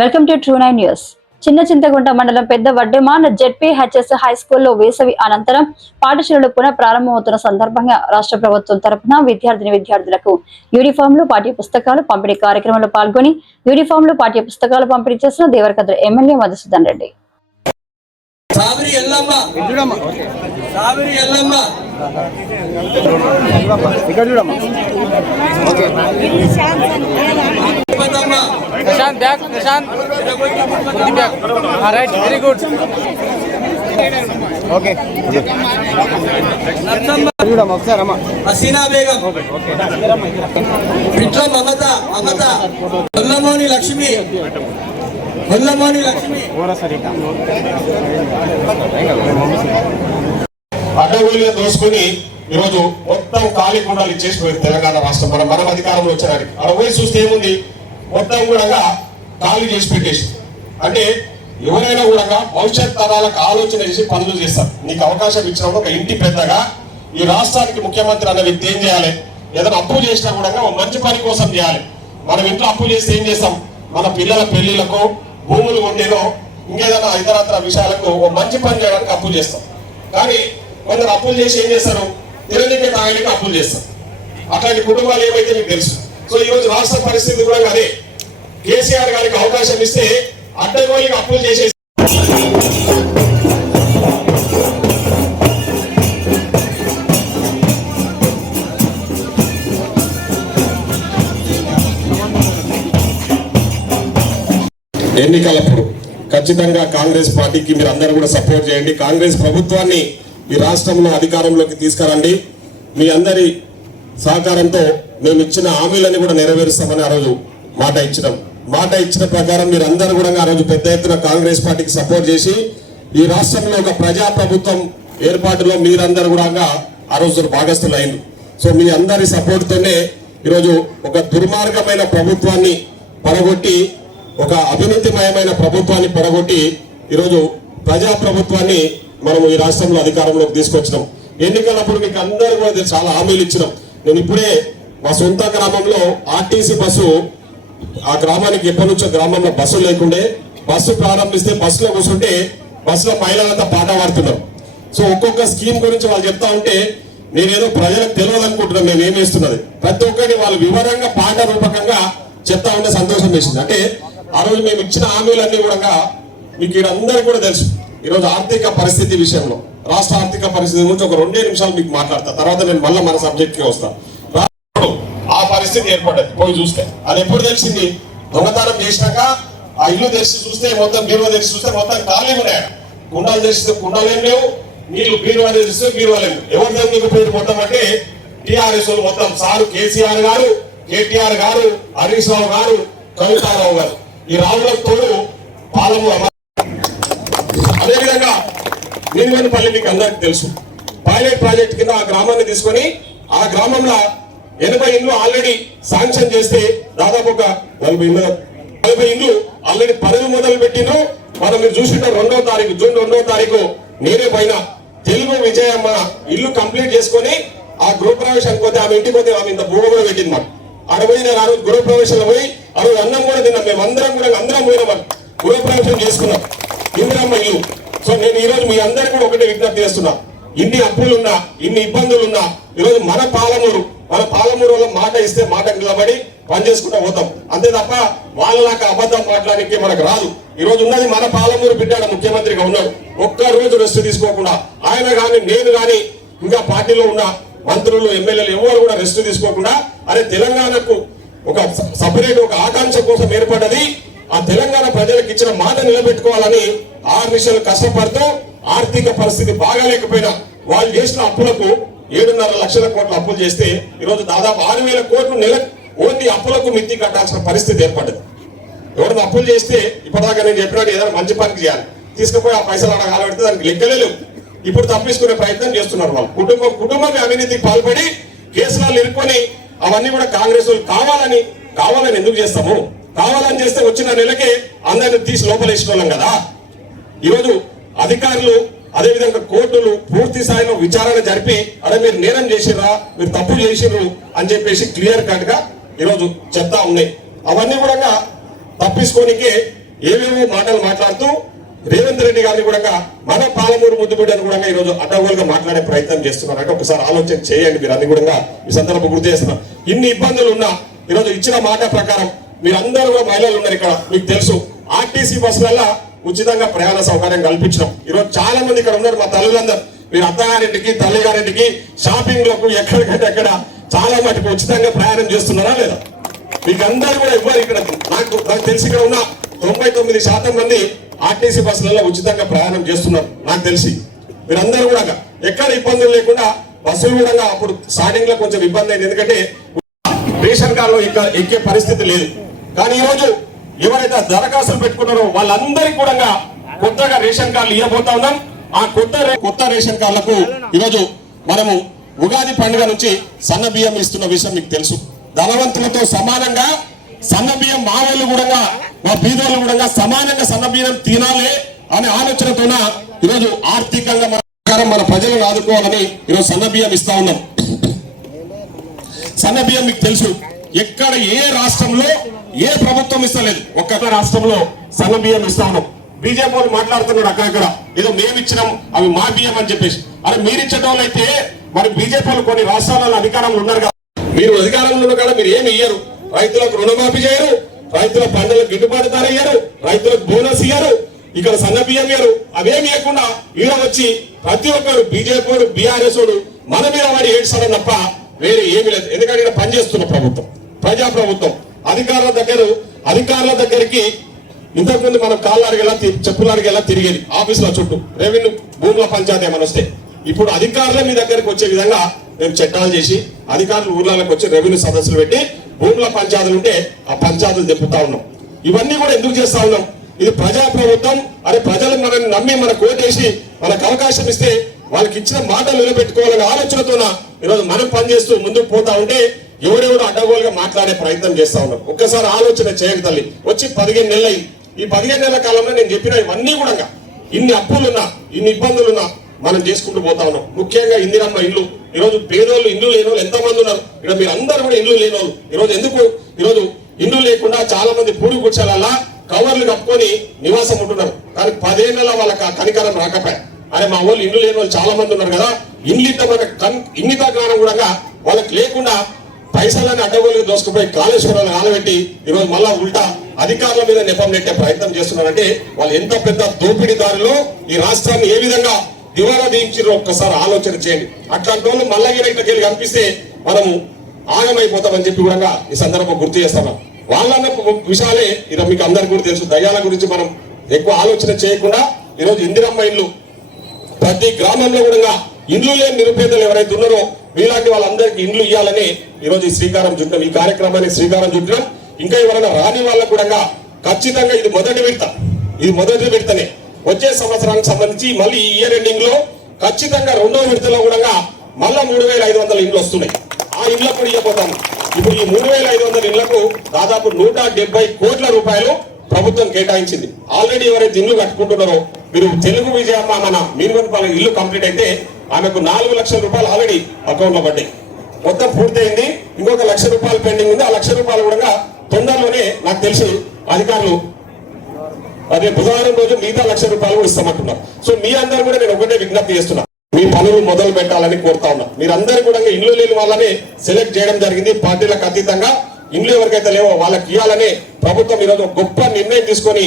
Welcome to true 9 news. చిన్న చింతగుంట మండలం పెద్ద వడ్డెమాన్ జెడ్పీహెచ్ఎస్ హై స్కూల్లో వేసవి అనంతరం పాఠశాలలు పునః ప్రారంభమవుతున్న సందర్భంగా రాష్ట్ర ప్రభుత్వం తరపున విద్యార్థులకు యూనిఫామ్లు పాఠ్య పుస్తకాలు పంపిణీ కార్యక్రమంలో పాల్గొని యూనిఫామ్లు పాఠ్య పుస్తకాలు పంపిణీ చేసిన Devarakadra MLA Madhusudan Reddy. Prashant back, Prashant. Back. All right, very good. Okay. Asina Begum. Okay. Pitra Mamata, Hollamoni Lakshmi. అడ్డగోలుగా దోసుకుని ఈరోజు మొత్తం ఖాళీ కుండాలు ఇచ్చేసిపోయారు తెలంగాణ రాష్ట్రం. మనం అధికారంలో వచ్చడానికి అక్కడ పోయి చూస్తే ఏముంది, మొత్తం కూడా ఖాళీ చేసి పెట్టేసి. అంటే ఎవరైనా కూడా భవిష్యత్ తరాలకు ఆలోచన చేసి పనులు చేస్తారు. నీకు అవకాశం ఇచ్చినప్పుడు ఒక ఇంటి పెద్దగా ఈ రాష్ట్రానికి ముఖ్యమంత్రి అన్న వ్యక్తి ఏం చేయాలి? ఏదైనా అప్పు చేసినా కూడా మంచి పని కోసం చేయాలి. మనం ఇంట్లో అప్పు చేస్తే ఏం చేస్తాం? మన పిల్లల పెళ్లిలకు, భూములు ఉండేలో, ఇంకేదైనా ఇతరత్ర విషయాలకు మంచి పని చేయడానికి అప్పు చేస్తాం. కానీ కొందరు అప్పులు చేసి ఏం చేస్తారు? తిరగలికే తాగలికి అప్పులు చేస్తారు. అట్లాంటి కుటుంబాలు ఏమైతే మీకు తెలుసు. సో ఈ రోజు రాష్ట్ర పరిస్థితి కూడా అదే. కేసీఆర్ గారికి అవకాశం ఇస్తే అడ్డగోలికి అప్పులు చేసేసి ఎన్నికలప్పుడు ఖచ్చితంగా కాంగ్రెస్ పార్టీకి మీరు అందరూ కూడా సపోర్ట్ చేయండి. కాంగ్రెస్ ప్రభుత్వాన్ని ఈ రాష్ట్రంలో అధికారంలోకి తీసుకురండి. మీ అందరి సహకారంతో మేము ఇచ్చిన హామీలను కూడా నెరవేరుస్తామని ఆ రోజు మాట ఇచ్చిన ప్రకారం మీరు అందరూ కూడా ఆ రోజు పెద్ద ఎత్తున కాంగ్రెస్ పార్టీకి సపోర్ట్ చేసి ఈ రాష్ట్రంలో ఒక ప్రజా ప్రభుత్వం ఏర్పాటులో మీరందరూ కూడా ఆ రోజు భాగస్థులు అయింది. సో మీ అందరి సపోర్ట్ తోనే ఈరోజు ఒక దుర్మార్గమైన ప్రభుత్వాన్ని పడగొట్టి, ఒక అవినీతిమయమైన ప్రభుత్వాన్ని పడగొట్టి ఈరోజు ప్రజా ప్రభుత్వాన్ని మనం ఈ రాష్ట్రంలో అధికారంలోకి తీసుకొచ్చినాం. ఎన్నికలప్పుడు మీకు అందరూ కూడా చాలా హామీలు ఇచ్చినాం. నేను ఇప్పుడే మా సొంత గ్రామంలో ఆర్టీసీ బస్సు, ఆ గ్రామానికి ఎప్పటి నుంచో గ్రామంలో బస్సు లేకుండే, బస్సు ప్రారంభిస్తే బస్సులో కూర్చుంటే బస్సులో మహిళలంతా పాట పాడుతున్నారు. సో ఒక్కొక్క స్కీమ్ గురించి వాళ్ళు చెప్తా ఉంటే నేనేదో ప్రజలకు తెలియాలనుకుంటున్నాను నేను ఏం చేస్తున్నది. ప్రతి ఒక్కటి వాళ్ళు వివరంగా పాట రూపకంగా చెప్తా ఉంటే సంతోషం వేసింది. అంటే ఆ రోజు మేము ఇచ్చిన హామీలన్నీ కూడా మీకు వీరందరికీ కూడా తెలుసు. ఈరోజు ఆర్థిక పరిస్థితి విషయంలో, రాష్ట్ర ఆర్థిక పరిస్థితి గురించి ఒక 2 నిమిషాలు మీకు మాట్లాడతా. తర్వాత నేను మళ్ళీ మన సబ్జెక్ట్కి వస్తాను. ఆ పరిస్థితి ఏర్పడ్డది. పోయి చూస్తే అది ఎప్పుడు తెలిసింది? దొంగతనం చేసినాక ఆ ఇల్లు తెరిచి చూస్తే మొత్తం, బీరువా తెరిచి చూస్తే మొత్తం ఖాళీ ఉన్నాయి. కుండాలు తెరిస్తే కుండాలు ఏం లేవు, నీళ్లు బీరువా తెరిస్తే బీరువా లేవు. ఎవరు దగ్గరికి మొత్తం అంటే టీఆర్ఎస్ మొత్తం సారు కేసీఆర్ గారు, కేటీఆర్ గారు, హరీష్ రావు గారు, కవితారావు గారు, ఈ రావులకు తోడు పాలము. అదేవిధంగా నీలివేనిపల్లి మీకు అందరికి తెలుసు. పైలట్ ప్రాజెక్ట్ కింద ఆ గ్రామాన్ని తీసుకొని ఆ గ్రామంలో 80 ఇండ్లు ఆల్రెడీ శాంక్షన్ చేస్తే దాదాపు ఒక 40 ఇండ్లు ఆల్రెడీ పనులు మొదలు పెట్టినో. మనం మీరు చూసిన 2వ తారీఖు జూన్ 2వ తారీఖు నేనే పైన తెలుగు విజయమ్మ ఇల్లు కంప్లీట్ చేసుకొని ఆ గృహప్రవేశానికి పోతే ఆమె ఇంటికి పోతే ఆమె ఇంత భూమి కూడా పెట్టింది. మాకు ఆడ పోయి నేను ఆ రోజు గృహప్రవేశంలో పోయి ఆ రోజు అన్నం కూడా తిన్నాం. మేము అందరం పోయినాం, గృహప్రవేశం చేసుకున్నాం ఇందిరమ్మ ఇల్లు. సో నేను ఈ రోజు మీ అందరికీ కూడా ఒకటే విజ్ఞప్తి చేస్తున్నా. ఇన్ని అప్పులున్నా, ఇన్ని ఇబ్బందులున్నా ఈరోజు మన పాలమూరు వల్ల మాట ఇస్తే మాటకు నిలబడి పని చేసుకుంటూ పోతాం. అంతే తప్ప వాళ్ళలాగా అబద్ధం మాట్లాడడానికి మనకు రాదు. ఈ రోజు ఉన్నది మన పాలమూరు బిడ్డ ముఖ్యమంత్రిగా ఉన్నాడు. ఒక్క రోజు రెస్ట్ తీసుకోకుండా ఆయన కానీ నేను కానీ ఇంకా పార్టీలో ఉన్న మంత్రులు, ఎమ్మెల్యేలు ఎవరు కూడా రెస్ట్ తీసుకోకుండా అరే తెలంగాణకు ఒక సపరేట్ ఒక ఆకాంక్ష కోసం ఏర్పడ్డది, ఆ తెలంగాణ ప్రజలకు ఇచ్చిన మాట నిలబెట్టుకోవాలని 6 నిమిషాలు కష్టపడుతూ ఆర్థిక పరిస్థితి బాగాలేకపోయినా వాళ్ళు చేసిన అప్పులకు 7.5 లక్షల కోట్ల అప్పులు చేస్తే ఈరోజు దాదాపు 6,000 కోట్లు ఓన్లీ అప్పులకు మిత్తి కట్టాల్సిన పరిస్థితి ఏర్పడ్డది. ఎవరైనా అప్పులు చేస్తే ఇప్పటిదాకా నేను చెప్పినట్టు ఏదైనా మంచి పనికి చేయాలి, తీసుకుపోయి ఆ పైసలు అలా కాలబెడితే దానికి లెక్కలే లేవు. ఇప్పుడు తప్పించుకునే ప్రయత్నం చేస్తున్నారు వాళ్ళు. కుటుంబం అవినీతికి పాల్పడి కేసులలో ఇరుక్కొని అవన్నీ కూడా కాంగ్రెస్ కావాలని ఎందుకు చేస్తాము? కావాలని చేస్తే వచ్చిన నెలకే అందరిని తీసి లోపలేసిన వాళ్ళం కదా. ఈరోజు అధికారులు అదేవిధంగా కోర్టులు పూర్తి స్థాయిలో విచారణ జరిపి అరే మీరు నేరం చేసిర్రా, మీరు తప్పు చేసిర్రు అని చెప్పేసి క్లియర్ కట్ గా ఈరోజు చెప్తా ఉన్నాయి. అవన్నీ కూడా తప్పించుకోనికే ఏవేవో మాటలు మాట్లాడుతూ రేవంత్ రెడ్డి గారిని కూడా మన పాలమూరు ముద్దుబిడ్డను కూడా ఈరోజు అడ్డగోలుగా మాట్లాడే ప్రయత్నం చేస్తున్నారు. అంటే ఒకసారి ఆలోచన చేయండి. మీరు అన్ని కూడా ఈ సందర్భం గుర్తు చేస్తున్నారు. ఇన్ని ఇబ్బందులు ఉన్నా ఈరోజు ఇచ్చిన మాట ప్రకారం మీరందరూ కూడా మహిళలు ఉన్నారు ఇక్కడ, మీకు తెలుసు. ఆర్టీసీ బస్సులలో ఉచితంగా ప్రయాణ సౌకర్యం కల్పించడం. ఈరోజు చాలా మంది ఇక్కడ ఉన్నారు మా తల్లులందరూ. మీరు అత్తగారింటికి తల్లిగారింటికి షాపింగ్ లకు ఎక్కడికంటే అక్కడ చాలా మటుకు ఉచితంగా ప్రయాణం చేస్తున్నారా లేదా? మీకు అందరూ కూడా ఇవ్వరు. ఇక్కడ నాకు తెలిసి ఇక్కడ ఉన్న 99% మంది ఆర్టీసీ బస్సులలో ఉచితంగా ప్రయాణం చేస్తున్నారు నాకు తెలిసి. మీరందరూ కూడా ఎక్కడ ఇబ్బందులు లేకుండా బస్సులు కూడా అప్పుడు స్టార్టింగ్ లో కొంచెం ఇబ్బంది అయింది, ఎందుకంటే రేషన్ కార్డులో ఎక్కే పరిస్థితి లేదు. కానీ ఈ రోజు ఎవరైతే దరఖాస్తులు పెట్టుకున్నారో వాళ్ళందరికీ కూడా కొత్తగా రేషన్ కార్డులు ఇవ్వబోతా ఉన్నాం. ఆ కొత్త రేషన్ కార్డులకు ఈరోజు మనము ఉగాది పండుగ నుంచి సన్న బియ్యం ఇస్తున్న విషయం మీకు తెలుసు. ధనవంతులతో సమానంగా సన్న బియ్యం మా వాళ్ళు కూడా మా బీదోళ్ళు కూడా సమానంగా సన్న బియ్యం తినాలి అనే ఆలోచనతో ఈరోజు ఆర్థికంగా మన ప్రజలను ఆదుకోవాలని ఈరోజు సన్న బియ్యం ఇస్తా ఉన్నాం. సన్న బియ్యం మీకు తెలుసు, ఎక్కడ ఏ రాష్ట్రంలో ఏ ప్రభుత్వం ఇస్తలేదు. ఒక్క రాష్ట్రంలో సన్న బియ్యం ఇస్తా ఉన్నాం. బీజేపీ వాళ్ళు మాట్లాడుతున్నాడు అక్కడక్కడ ఏదో మేము ఇచ్చినాం అవి మా బియ్యం అని చెప్పేసి. అరే మీరు ఇచ్చేటోళ్ళు అయితే మరి బీజేపీ వాళ్ళు కొన్ని రాష్ట్రాలలో అధికారంలో ఉన్నారు కదా, మీరు అధికారంలో ఉన్న కదా మీరు ఏమి ఇయ్యరు. రైతులకు రుణమాఫీ చేయరు, రైతుల పంటలకు గిట్టుబాటు ధర ఇయ్యరు, రైతులకు బోనస్ ఇయ్యరు, ఇక్కడ సన్న బియ్యం ఇయ్యరు. అవేమి ఇవ్వకుండా ఈడ వచ్చి ప్రతి ఒక్కరు బీజేపీ బీఆర్ఎస్ మన మీద వాడి ఏడ్చాడని తప్ప వేరే ఏమి లేదు. ఎందుకంటే ఇక్కడ పనిచేస్తున్న ప్రభుత్వం ప్రజా ప్రభుత్వం. అధికారుల దగ్గరికి ఇంతకుముందు మనం కాళ్ళారిగేలా చెప్పులారిగేలా తిరిగేది ఆఫీసుల చుట్టూ రెవెన్యూ భూముల పంచాయతీ ఏమైనా వస్తే. ఇప్పుడు అధికారులే మీ దగ్గరికి వచ్చే విధంగా మేము చట్టాలు చేసి అధికారులు ఊర్లకు వచ్చి రెవెన్యూ సదస్సులు పెట్టి భూముల పంచాయతీలు ఉంటే ఆ పంచాయతీలు చెప్పుతా ఉన్నాం. ఇవన్నీ కూడా ఎందుకు చేస్తా ఉన్నాం? ఇది ప్రజా ప్రభుత్వం. అరే ప్రజలు మనల్ని నమ్మి మనకు ఓటేసి మనకు అవకాశం ఇస్తే వాళ్ళకి ఇచ్చిన మాటలు నిలబెట్టుకోవాలనే ఆలోచనతో ఈరోజు మనం పనిచేస్తూ ముందుకు పోతా ఉంటే ఎవరెవరు అడ్డగోలుగా మాట్లాడే ప్రయత్నం చేస్తా ఉన్నారు. ఒక్కసారి ఆలోచన చేయండి తల్లి. వచ్చి 15 నెలలు అయింది. ఈ 15 నెలల కాలంలో నేను చెప్పిన ఇవన్నీ కూడా ఇన్ని అప్పులున్నా ఇన్ని ఇబ్బందులున్నా మనం చేసుకుంటూ పోతా ఉన్నాం. ముఖ్యంగా ఇందిరమ్మ ఇల్లు. ఈరోజు పేదోళ్ళు ఇల్లు లేని వాళ్ళు ఎంతమంది ఉన్నారు ఇక్కడ. మీరు అందరూ కూడా ఇల్లు లేని వాళ్ళు ఈరోజు ఇల్లు లేకుండా చాలా మంది పూడి గుడిసెలల్లా కవర్లు కప్పుకొని నివాసం ఉంటున్నారు. కానీ 10 ఏళ్ళ వాళ్ళకి ఆ కనికరం రాకపోయా. అరే మా వాళ్ళు ఇల్లు లేని వాళ్ళు చాలా మంది ఉన్నారు కదా, ఇంగిత జ్ఞానం కూడా వాళ్ళకి లేకుండా పైసలను అడ్డగోలుగా దోసుకుపోయి కాళేశ్వరాలు ఆలబెట్టి ఈరోజు మళ్ళా ఉల్టా అధికారుల మీద నెపం నెట్టే ప్రయత్నం చేస్తున్నారంటే వాళ్ళు ఎంత పెద్ద దోపిడీదారులో ఈ రాష్ట్రాన్ని ఏ విధంగా దివాలా దించారో ఒక్కసారి ఆలోచన చేయండి. అట్లాంటి వాళ్ళు మళ్ళా ఇట్లకెళ్ళి కనిపిస్తే మనము ఆగమైపోతామని చెప్పి కూడా ఈ సందర్భం గుర్తు చేస్తున్నాం. వాళ్ళన్న విషయాలే ఇలా మీకు అందరికీ కూడా తెలుసు. దయ్యాల గురించి మనం ఎక్కువ ఆలోచన చేయకుండా ఈరోజు ఇందిరమ్మ ఇల్లు ప్రతి గ్రామంలో కూడా ఇండ్లు లేని నిరుపేదలు ఎవరైతే ఉన్నారో మీలాంటి వాళ్ళందరికీ ఇండ్లు ఇవ్వాలని ఈరోజు ఈ శ్రీకారం చుట్టాం. ఈ కార్యక్రమానికి శ్రీకారం చుట్టాం. ఇంకా ఎవరైనా రాని వాళ్ళకు కూడా ఖచ్చితంగా ఇది మొదటి విడతనే. వచ్చే సంవత్సరానికి సంబంధించి మళ్ళీ ఈ ఇయర్ ఎండింగ్ లో ఖచ్చితంగా 2వ విడతలో కూడా మళ్ళా 3500 ఇండ్లు వస్తున్నాయి. ఆ ఇళ్లకు కూడా ఇవ్వబోతాము. ఇప్పుడు ఈ 3500 ఇళ్లకు దాదాపు 170 కోట్ల రూపాయలు ప్రభుత్వం కేటాయించింది. ఆల్రెడీ ఎవరైతే ఇల్లు కట్టుకుంటున్నారో మీరు తెలుగు విజయమ్మ మన మీనుగొండపాలెం ఇల్లు కంప్లీట్ అయితే ఆమెకు 4 లక్షల రూపాయలు ఆల్రెడీ అకౌంట్ లో పడ్డాయి. మొత్తం పూర్తయింది. ఇంకొక 1 లక్ష రూపాయలు పెండింగ్ ఉంది. ఆ 1 లక్ష రూపాయలు కూడా తొందరలోనే నాకు తెలిసి అధికారులు అదే బుధవారం రోజు మిగతా 1 లక్ష రూపాయలు కూడా ఇస్తామంటున్నారు. సో మీ అందరూ కూడా నేను ఒకటే విజ్ఞప్తి చేస్తున్నా, మీ పనులు మొదలు పెట్టాలని కోరుతా ఉన్నా. మీరందరూ కూడా ఇల్లు లేని వాళ్ళని సెలెక్ట్ చేయడం జరిగింది. పార్టీలకు అతీతంగా ఇండ్లు ఎవరికైతే లేవో వాళ్ళకి ఇవ్వాలని ప్రభుత్వం ఈరోజు గొప్ప నిర్ణయం తీసుకొని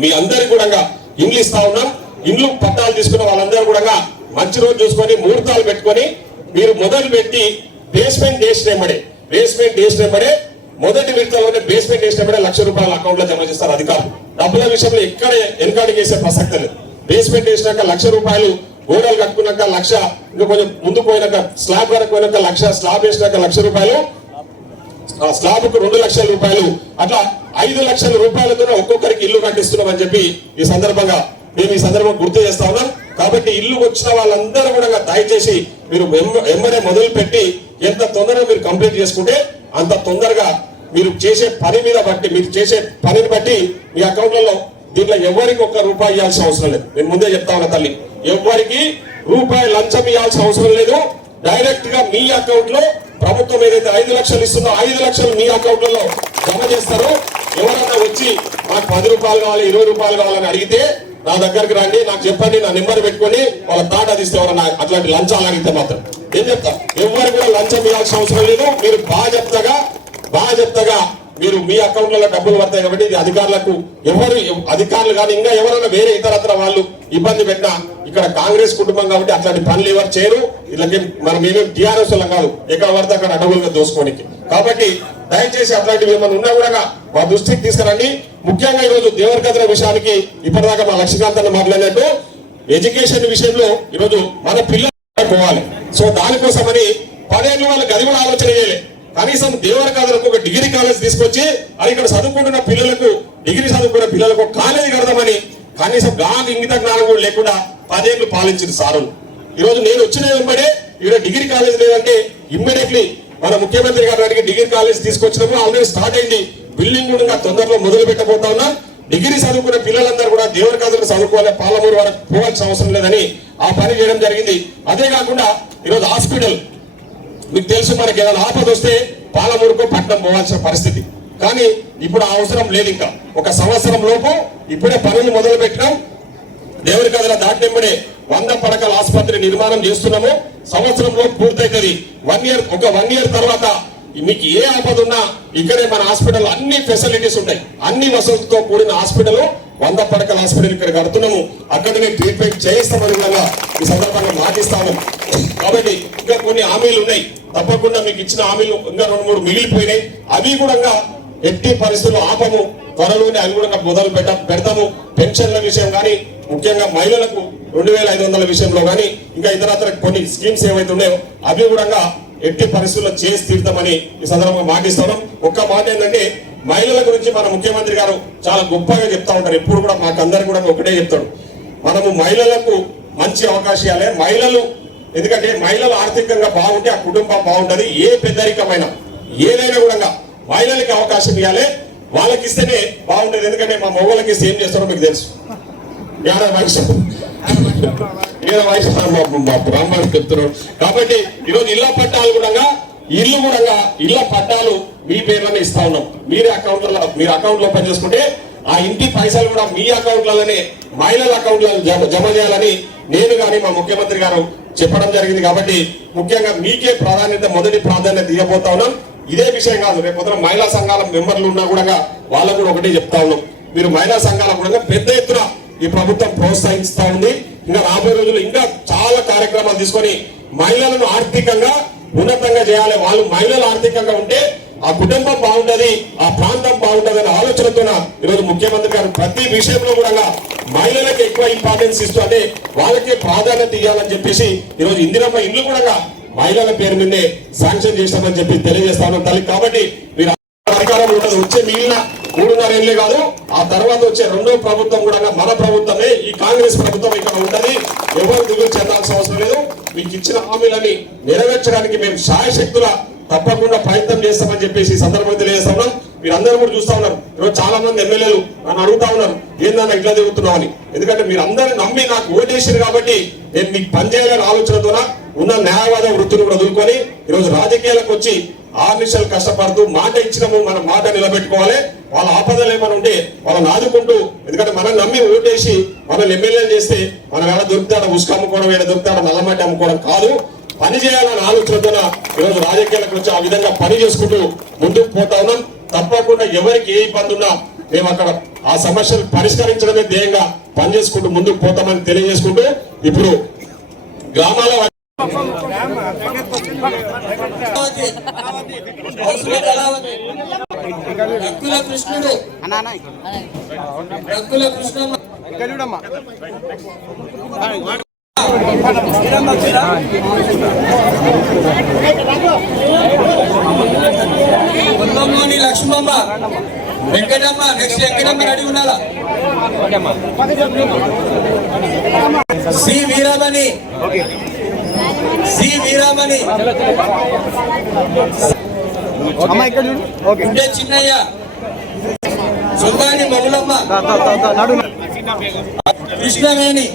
మీ అందరికి కూడా ఇండ్లు ఇస్తా ఉన్నాం. ఇండ్లు పట్టాలు తీసుకున్న వాళ్ళందరూ కూడా మంచి రోజు చూసుకొని ముహూర్తాలు పెట్టుకొని మీరు మొదలు పెట్టి బేస్మెంట్ వేసినప్పుడే మొదటి విడతలోనే బేస్మెంట్ వేసినప్పుడే 1 లక్ష రూపాయల అకౌంట్ లో జమ చేస్తారు అధికారులు. డబ్బుల విషయంలో ఎక్కడ వెనకాడి చేసే ప్రసక్తి లేదు. బేస్మెంట్ వేసినాక 1 లక్ష రూపాయలు, గోడలు కట్టుకున్నాక 1 లక్ష, ఇంకా కొంచెం ముందు పోయినాక స్లాబ్ వరకు పోయినాక 1 లక్ష, స్లాబ్ వేసినాక 1 లక్ష రూపాయలు, స్లాబ్ కు 2 లక్షల రూపాయలు, అట్లా 5 లక్షల రూపాయలతో ఒక్కొక్కరికి ఇల్లు కట్టిస్తున్నామని చెప్పి ఈ సందర్భంగా గుర్తు చేస్తా ఉన్నాం. కాబట్టి ఇల్లు వచ్చిన వాళ్ళందరూ కూడా దయచేసి మీరు ఎంబడే మొదలు పెట్టి ఎంత తొందరగా మీరు కంప్లీట్ చేసుకుంటే అంత తొందరగా మీరు చేసే పనిని బట్టి మీ అకౌంట్లలో దీంట్లో ఎవరికి 1 రూపాయి ఇవ్వాల్సిన అవసరం లేదు. నేను ముందే చెప్తా ఉన్నా తల్లి, ఎవరికి రూపాయి లంచం ఇవ్వాల్సిన అవసరం లేదు. డైరెక్ట్ గా మీ అకౌంట్ లో ప్రభుత్వం ఏదైతే 5 లక్షలు ఇస్తుందో 5 లక్షలు మీ అకౌంట్లలో జమ చేస్తారో. ఎవరైనా వచ్చి మాకు 10 రూపాయలు కావాలి 20 రూపాయలు కావాలని అడిగితే నా దగ్గరికి రండి, నాకు చెప్పండి, నా నెంబర్ పెట్టుకొని వాళ్ళ తాట తీస్తే ఎవరన్నా అట్లాంటి లంచాలు అడిగితే మాత్రం ఏం చెప్తా, ఎవరు కూడా లంచం ఇవ్వాల్సిన అవసరం లేదు. మీరు బాగా మీరు మీ అకౌంట్లలో డబ్బులు పడతాయి కాబట్టి ఇది అధికారులకు అధికారులు కానీ ఇంకా ఎవరైనా వేరే ఇతరత్ర వాళ్ళు ఇబ్బంది పెట్టినా ఇక్కడ కాంగ్రెస్ కుటుంబం కాబట్టి అట్లాంటి పనులు ఎవరు చేయరు. ఇలాగే మనం ఏమేమి టీఆర్ఎస్ వాళ్ళం కాదు, ఎక్కడ పడితే అక్కడ అడవులుగా దోసుకోనికి. కాబట్టి దయచేసి అట్లాంటివి ఏమైనా ఉన్నా కూడా మా దృష్టికి తీసుకురండి. ముఖ్యంగా ఈరోజు దేవరకథల విషయానికి ఇప్పటిదాకా మా లక్ష్మీకాంత్ అన్న మాట్లాడినట్టు ఎడ్యుకేషన్ విషయంలో ఈరోజు మన పిల్లలు పోవాలి. సో దానికోసమని 10 ఏళ్ళు వాళ్ళు గది కూడా ఆలోచన చేయలే. కనీసం దేవరకథలకు ఒక డిగ్రీ కాలేజ్ తీసుకొచ్చి అది ఇక్కడ చదువుకుంటున్న పిల్లలకు డిగ్రీ చదువుకున్న పిల్లలకు కాలేజీ కడదామని కనీసం ఇంగిత జ్ఞానం కూడా లేకుండా 10 ఏళ్ళు పాలించింది సారులు. ఈరోజు నేను వచ్చిన వెంబడే ఇక్కడ డిగ్రీ కాలేజ్ లేదంటే ఇమ్మీడియట్లీ మన ముఖ్యమంత్రి గారు అడిగి డిగ్రీ కాలేజ్ తీసుకొచ్చినప్పుడు ఆల్రెడీ స్టార్ట్ అయింది. బిల్డింగ్ కూడా తొందరలో మొదలు పెట్టబోతా ఉన్నా. డిగ్రీ చదువుకున్న పిల్లలందరూ కూడా దేవరకథలు చదువుకోవాలి, పాలమూరు వరకు పోవాల్సిన అవసరం లేదని ఆ పని చేయడం జరిగింది. అదే కాకుండా ఈరోజు హాస్పిటల్ మీకు తెలుసు, మనకి ఏదైనా ఆపద వస్తే పాలమూరుకు పట్టణం పోవాల్సిన పరిస్థితి. కానీ ఇప్పుడు ఆ అవసరం లేదు. ఇంకా 1 సంవత్సరం లోపు ఇప్పుడే పనులు మొదలు పెట్టినాం. దేవరకథల దాటినప్పుడే 100 పడకల ఆసుపత్రి నిర్మాణం చేస్తున్నాము. సంవత్సరంలో పూర్తవుతుంది. 1 ఇయర్ తర్వాత మీకు ఏ ఆపద ఉన్నా ఇక్కడే మన హాస్పిటల్ అన్ని ఫెసిలిటీస్ ఉంటాయి. అన్ని వసతులతో కూడిన హాస్పిటల్ 100 పడకల హాస్పిటల్ ఇక్కడ కడుతున్నాము. అక్కడనే ట్రీట్మెంట్ చేయిస్తామని కూడా ఈ సందర్భంగా మాటిస్తాము. కాబట్టి ఇంకా కొన్ని హామీలు ఉన్నాయి. తప్పకుండా మీకు ఇచ్చిన హామీలు ఇంకా 2-3 మిగిలిపోయినాయి. అవి కూడా ఎట్టి పరిస్థితుల్లో ఆపము. త్వరలోనే అవి కూడా మొదలు పెడతాము. పెన్షన్ల విషయం కానీ, ముఖ్యంగా మహిళలకు 2500 విషయంలో కానీ, ఇంకా ఇతరత్ర కొన్ని స్కీమ్స్ ఏవైతే ఉన్నాయో అవి కూడా ఎట్టి పరిస్థితుల్లో చేసి తీరుతామని ఈ సందర్భంగా మాటిస్తున్నాం. ఒక్క మాట ఏంటంటే, మహిళల గురించి మన ముఖ్యమంత్రి గారు చాలా గొప్పగా చెప్తా ఉంటారు. ఎప్పుడు కూడా మాకందరికి కూడా ఒకటే చెప్తాడు, మనము మహిళలకు మంచి అవకాశం ఇవ్వాలి. మహిళలు ఎందుకంటే మహిళలు ఆర్థికంగా బాగుంటే ఆ కుటుంబం బాగుంటది. ఏ పెద్దరికమైన ఏదైనా కూడా మహిళలకి అవకాశం ఇవ్వాలి. వాళ్ళకి ఇస్తేనే బాగుంటది. ఎందుకంటే మా మగవాళ్ళకి ఇస్తే ఏం చేస్తారో మీకు తెలుసు. బ్రాహ్మణుడు చెప్తున్నాడు. కాబట్టి ఈరోజు ఇళ్ల పట్టాలు కూడా ఇళ్ల పట్టాలు మీ పేర్లోనే ఇస్తా ఉన్నాం. మీరు అకౌంట్ లో ఓపెన్ చేసుకుంటే ఆ ఇంటి పైసలు కూడా మీ అకౌంట్లలోనే మహిళల అకౌంట్లలో జమ చేయాలని నేను కానీ మా ముఖ్యమంత్రి గారు చెప్పడం జరిగింది. కాబట్టి ముఖ్యంగా మీకే మొదటి ప్రాధాన్యత ఇవ్వబోతా ఉన్నాం. ఇదే విషయం కాదు, రేపు మహిళా సంఘాల మెంబర్లు ఉన్నా కూడా వాళ్ళకు కూడా ఒకటే చెప్తా ఉన్నాం. మీరు మహిళా సంఘాల కూడా పెద్ద ఎత్తున ఈ ప్రభుత్వం ప్రోత్సహిస్తా ఉంది. ఇంకా రాబోయే రోజులు ఇంకా చాలా కార్యక్రమాలు తీసుకొని మహిళలను ఆర్థికంగా ఉన్నతంగా చేయాలి. వాళ్ళు మహిళలు ఆర్థికంగా ఉంటే ఆ కుటుంబం బాగుంటది, ఆ ప్రాంతం బాగుంటది అనే ఆలోచనతో ఈరోజు ముఖ్యమంత్రి గారు ప్రతి విషయంలో కూడా మహిళలకు ఎక్కువ ఇంపార్టెన్స్ ఇస్తూ అంటే వాళ్ళకే ప్రాధాన్యత ఇవ్వాలని చెప్పేసి ఈరోజు ఇందిరమ్మ ఇల్లు కూడా మహిళల పేరు మీదే శాంక్షన్ చేస్తామని చెప్పి తెలియజేస్తాను తల్లి. కాబట్టి మీరు అధికారం ఉండదు. వచ్చే మిగిలిన 3.5 ఏళ్లే కాదు, ఆ తర్వాత వచ్చే 2వ ప్రభుత్వం కూడా మన ప్రభుత్వమే, ఈ కాంగ్రెస్ ప్రభుత్వం ఇక్కడ ఉంటది. ఎవరు దిగులు చెందాల్సిన అవసరం లేదు. మీకు ఇచ్చిన హామీలని నెరవేర్చడానికి మేము శాయశక్తుల తప్పకుండా ప్రయత్నం చేస్తామని చెప్పేసి ఈ సందర్భంగా తెలియజేస్తున్నాం. మీరు అందరూ కూడా చూస్తా ఉన్నారు. ఈరోజు చాలా మంది ఎమ్మెల్యేలు నన్ను అడుగుతా ఉన్నారు, ఏందన్నా ఇట్లా తిరుగుతున్నావు అని. ఎందుకంటే మీరు అందరూ నమ్మి నాకు ఓటేసారు కాబట్టి నేను మీకు పనిచేయాలని ఆలోచనతో ఉన్న న్యాయవాద వృత్తిని కూడా వదులుకొని ఈరోజు రాజకీయాలకు వచ్చి 6 నిమిషాలు కష్టపడుతూ మాట ఇచ్చినాము, మన మాట నిలబెట్టుకోవాలి. వాళ్ళ ఆపదలు ఏమైనా ఉంటే వాళ్ళని ఆదుకుంటూ, ఎందుకంటే మనం నమ్మి ఓటేసి మనల్ని ఎమ్మెల్యేలు చేస్తే మనం ఎలా దొరుకుతాడో ఉసుక అమ్ముకోవడం, ఏడ దొరుకుతాడో నల్లమట్టి అమ్ముకోవడం కాదు. పని చేయాలని ఆలోచనతో ఈరోజు రాజకీయాలకు వచ్చి ఆ విధంగా పని చేసుకుంటూ ముందుకు పోతా ఉన్నాం. తప్పకుండా ఎవరికి ఏ ఇబ్బంది ఉన్నా మేము అక్కడ ఆ సమస్యలు పరిష్కరించడమే ధ్యేయంగా పనిచేసుకుంటూ ముందుకు పోతామని తెలియజేసుకుంటూ ఇప్పుడు గ్రామాల కృష్ణుడు కొందమూని లక్ష్మమ్మ వెంకటమ్మ నెక్స్ట్ వెంకటమ్మ రెడీ ఉండాలా. సి వీరామణి చిన్నయ్య సుందాని మగులమ్మ కృష్ణవేణి